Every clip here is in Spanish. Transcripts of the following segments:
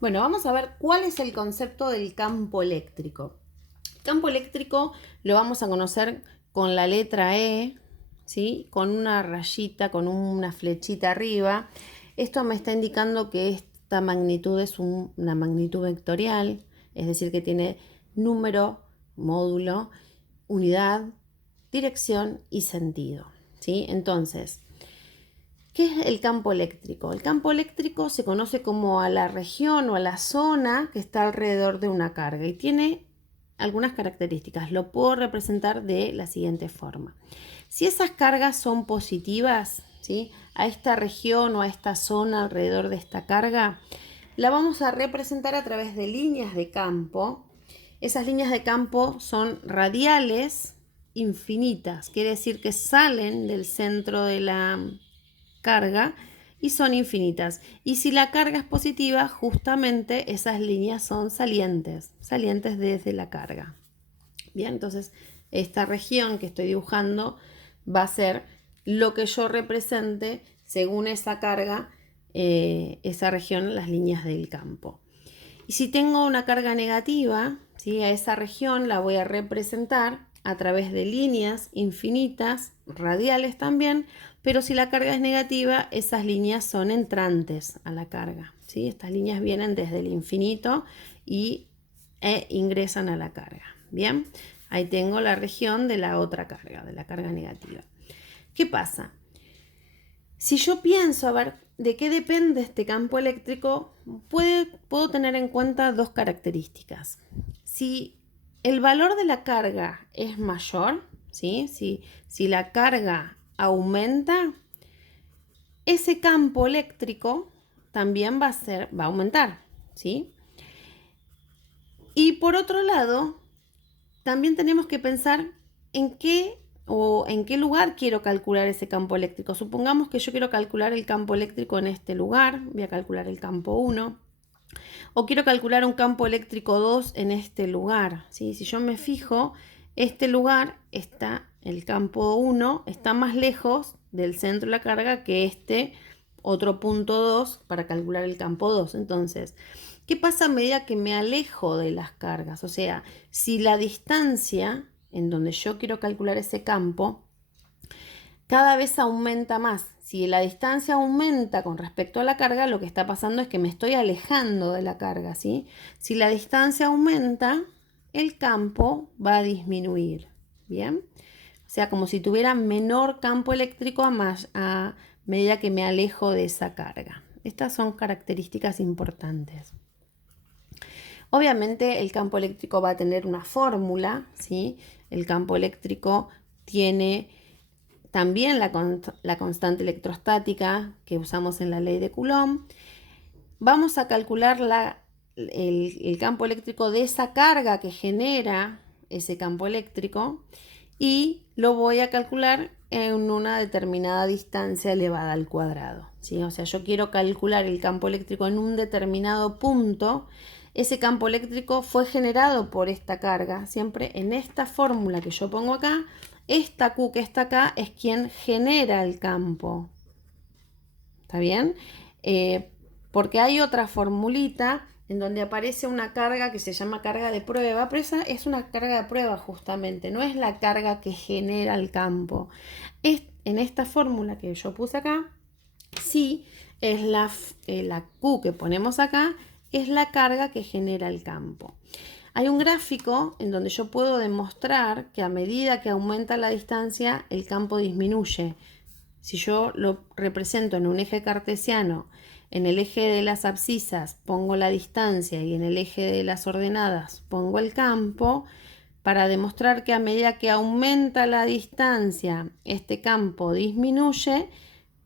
Bueno, vamos a ver cuál es el concepto del campo eléctrico. El campo eléctrico lo vamos a conocer con la letra E, ¿sí? Con una rayita, con una flechita arriba. Esto me está indicando que esta magnitud es una magnitud vectorial, es decir, que tiene número, módulo, unidad, dirección y sentido, ¿sí? Entonces, ¿qué es el campo eléctrico? El campo eléctrico se conoce como a la región o a la zona que está alrededor de una carga y tiene algunas características. Lo puedo representar de la siguiente forma. Si esas cargas son positivas, ¿sí? A esta región o a esta zona alrededor de esta carga, la vamos a representar a través de líneas de campo. Esas líneas de campo son radiales infinitas, quiere decir que salen del centro de la carga y son infinitas. Y si la carga es positiva, justamente esas líneas son salientes desde la carga. Bien, entonces esta región que estoy dibujando va a ser lo que yo represente según esa carga, esa región, las líneas del campo. Y si tengo una carga negativa, ¿sí? A esa región la voy a representar a través de líneas infinitas, radiales también, pero si la carga es negativa, esas líneas son entrantes a la carga, ¿sí? Estas líneas vienen desde el infinito e ingresan a la carga. Bien, ahí tengo la región de la otra carga, de la carga negativa. ¿Qué pasa? Si yo pienso, a ver, ¿de qué depende este campo eléctrico? Puedo tener en cuenta dos características. Si el valor de la carga es mayor, ¿sí? Si la carga aumenta, ese campo eléctrico también va a aumentar, ¿sí? Y por otro lado, también tenemos que pensar en qué lugar quiero calcular ese campo eléctrico. Supongamos que yo quiero calcular el campo eléctrico en este lugar, voy a calcular el campo 1, o quiero calcular un campo eléctrico 2 en este lugar, ¿sí? Si yo me fijo, este lugar está, el campo 1 está más lejos del centro de la carga que este otro punto 2 para calcular el campo 2. Entonces, ¿qué pasa a medida que me alejo de las cargas? O sea, si la distancia en donde yo quiero calcular ese campo cada vez aumenta más. Si la distancia aumenta con respecto a la carga, lo que está pasando es que me estoy alejando de la carga, ¿sí? Si la distancia aumenta, el campo va a disminuir, ¿bien? O sea, como si tuviera menor campo eléctrico a medida que me alejo de esa carga. Estas son características importantes. Obviamente el campo eléctrico va a tener una fórmula, ¿sí? El campo eléctrico tiene también la constante electrostática que usamos en la ley de Coulomb. Vamos a calcular el campo eléctrico de esa carga que genera ese campo eléctrico y lo voy a calcular en una determinada distancia elevada al cuadrado, ¿sí? O sea, yo quiero calcular el campo eléctrico en un determinado punto. Ese campo eléctrico fue generado por esta carga. Siempre en esta fórmula que yo pongo acá, esta Q que está acá es quien genera el campo. ¿Está bien? Porque hay otra formulita en donde aparece una carga que se llama carga de prueba, pero esa es una carga de prueba justamente, no es la carga que genera el campo. En esta fórmula que yo puse acá, sí, es la Q que ponemos acá, es la carga que genera el campo. Hay un gráfico en donde yo puedo demostrar que a medida que aumenta la distancia, el campo disminuye. Si yo lo represento en un eje cartesiano, en el eje de las abscisas pongo la distancia y en el eje de las ordenadas pongo el campo, para demostrar que a medida que aumenta la distancia, este campo disminuye,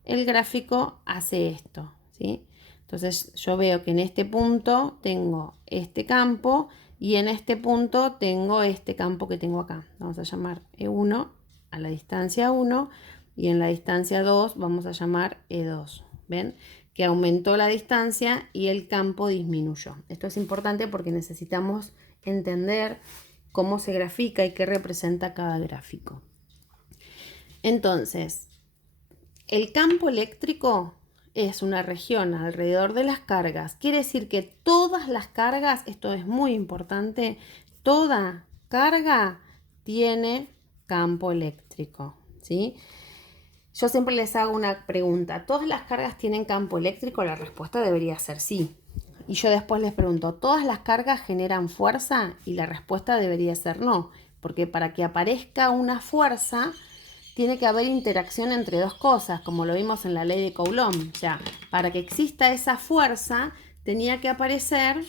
el gráfico hace esto, ¿sí? Entonces yo veo que en este punto tengo este campo y en este punto tengo este campo que tengo acá. Vamos a llamar E1 a la distancia 1 y en la distancia 2 vamos a llamar E2. ¿Ven? Que aumentó la distancia y el campo disminuyó. Esto es importante porque necesitamos entender cómo se grafica y qué representa cada gráfico. Entonces, el campo eléctrico es una región alrededor de las cargas. Quiere decir que todas las cargas, esto es muy importante, toda carga tiene campo eléctrico, ¿sí? Yo siempre les hago una pregunta, ¿todas las cargas tienen campo eléctrico? La respuesta debería ser sí. Y yo después les pregunto, ¿todas las cargas generan fuerza? Y la respuesta debería ser no, porque para que aparezca una fuerza tiene que haber interacción entre dos cosas, como lo vimos en la ley de Coulomb. O sea, para que exista esa fuerza tenía que aparecer,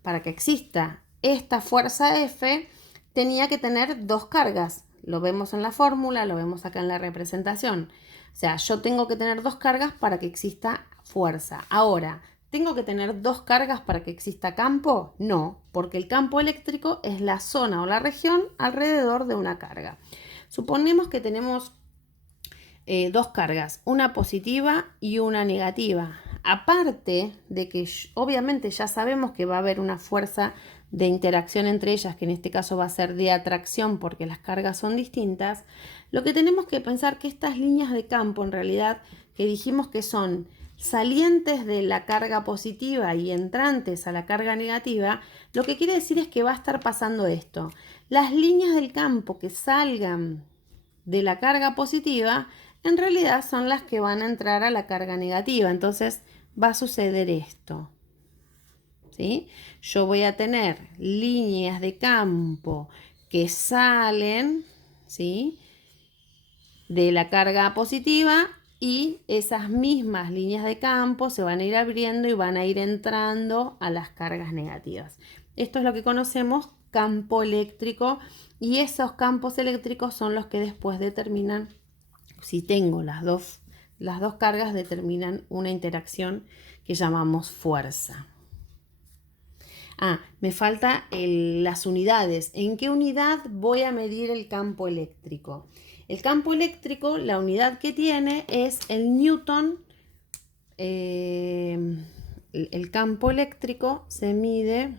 para que exista esta fuerza F, tenía que tener dos cargas. Lo vemos en la fórmula, lo vemos acá en la representación. O sea, yo tengo que tener dos cargas para que exista fuerza. Ahora, ¿tengo que tener dos cargas para que exista campo? No, porque el campo eléctrico es la zona o la región alrededor de una carga. Suponemos que tenemos dos cargas, una positiva y una negativa. Aparte de que obviamente ya sabemos que va a haber una fuerza de interacción entre ellas, que en este caso va a ser de atracción porque las cargas son distintas, lo que tenemos que pensar que estas líneas de campo en realidad que dijimos que son salientes de la carga positiva y entrantes a la carga negativa, lo que quiere decir es que va a estar pasando esto. Las líneas del campo que salgan de la carga positiva en realidad son las que van a entrar a la carga negativa. Entonces va a suceder esto. ¿Sí? Yo voy a tener líneas de campo que salen, ¿sí?, de la carga positiva y esas mismas líneas de campo se van a ir abriendo y van a ir entrando a las cargas negativas. Esto es lo que conocemos campo eléctrico y esos campos eléctricos son los que después determinan, si tengo las dos cargas, determinan una interacción que llamamos fuerza. Me falta las unidades. ¿En qué unidad voy a medir el campo eléctrico? El campo eléctrico, la unidad que tiene es el newton. El campo eléctrico se mide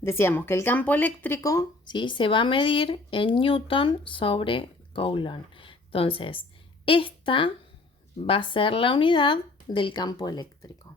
decíamos que el campo eléctrico, ¿sí?, se va a medir en newton sobre coulomb. Entonces, esta va a ser la unidad del campo eléctrico.